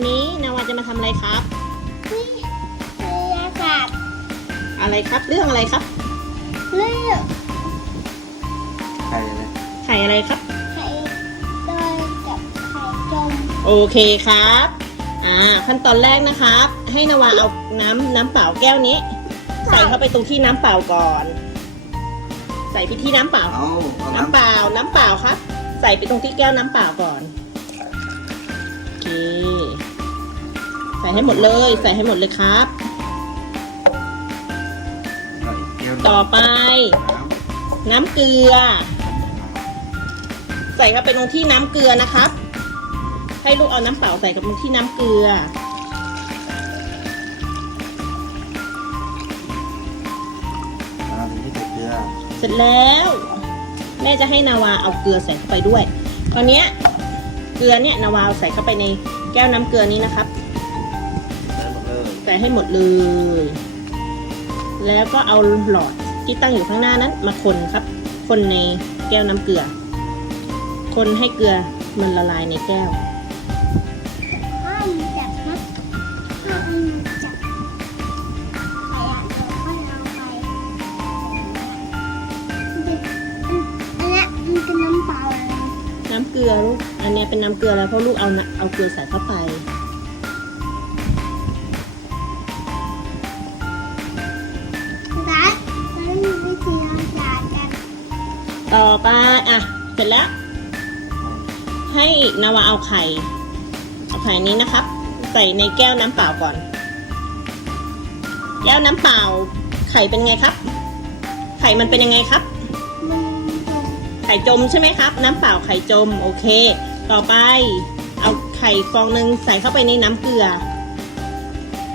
วันนี้นาวาจะมาทำอะไรครับนี่คืออากาศอะไรครับเรื่องอะไรครับ เลือกใครเลยไข่อะไรครับ ไข่ดอยกับไข่จมโอเคครับ อ่าขั้นตอนแรกนะครับ ให้นาวาเอาน้ำน้ำเปล่าแก้วนี้ ใส่เข้าไปตรงที่น้ำเปล่าก่อน ใส่ไปที่น้ำเปล่า เอาเอาน้ำน้ำเปล่าน้ำเปล่าครับ ใส่ไปตรงที่แก้วน้ำเปล่าก่อน ใส่ให้หมดเลย ใส่ให้หมดเลยครับเอาอีกแก้วหนึ่งต่อไปน้น้ำเกลือ ใส่เข้าไปตรงที่น้ำเกลือนะครับ ให้ลูกเอาน้ำเปล่าใส่กับตรงที่น้ำเกลือำอ่าทีนี้ใส่เกลือเสร็จแล้ว แม่จะให้นาวาเอาเกลือใส่เข้าไปด้วย ตอนเนี้ยเกลือเนี่ยนาวาเอาใส่เข้าไปในแก้วน้ำเกลือนี้นะครับใส่หมดเลยใส่ให้หมดเลย แล้วก็เอาหลอดที่ตั้งอยู่ข้างหน้านั้นมาคนครับ คนในแก้วน้ำเกลือ คนให้เกลือมันละลายในแก้วห้ามจับนะห้ามจับไข่อะเดี๋ยวค่อยเอาไปอันนี้มันคือน้ำเปล่าเลยน้ำเกลือลูก อันเนี้ยเป็นน้ำเกลือแล้วเพราะลูกเอานะเอาเกลือใส่เข้าไป ต่อไป อะ เสร็จแล้ว ให้นาวาเอาไข่ เอาไข่นี้นะครับ ใส่ในแก้วน้ำเปล่าก่อน แก้วน้ำเปล่า ไข่เป็นไงครับ ไข่มันเป็นยังไงครับมันจะไข่จมใช่ไหมครับ น้ำเปล่าไข่จม โอเค ต่อไป เอาไข่ฟองหนึ่งใส่เข้าไปในน้ำเกลือ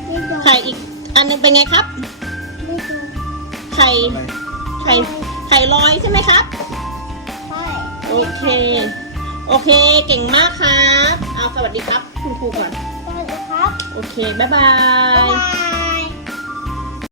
ไม่โดนไข่อีกอันหนึงเป็นไงครับไม่โดนไข่ ไปไข่ไข่ลอยใช่ไหมครับ ใช่โอเค โอเค เก่งมากครับ เอาสวัสดีครับ คุณครูก่อน สวัสดีครับ โอเค บ๊ายบาบ๊ายยบาย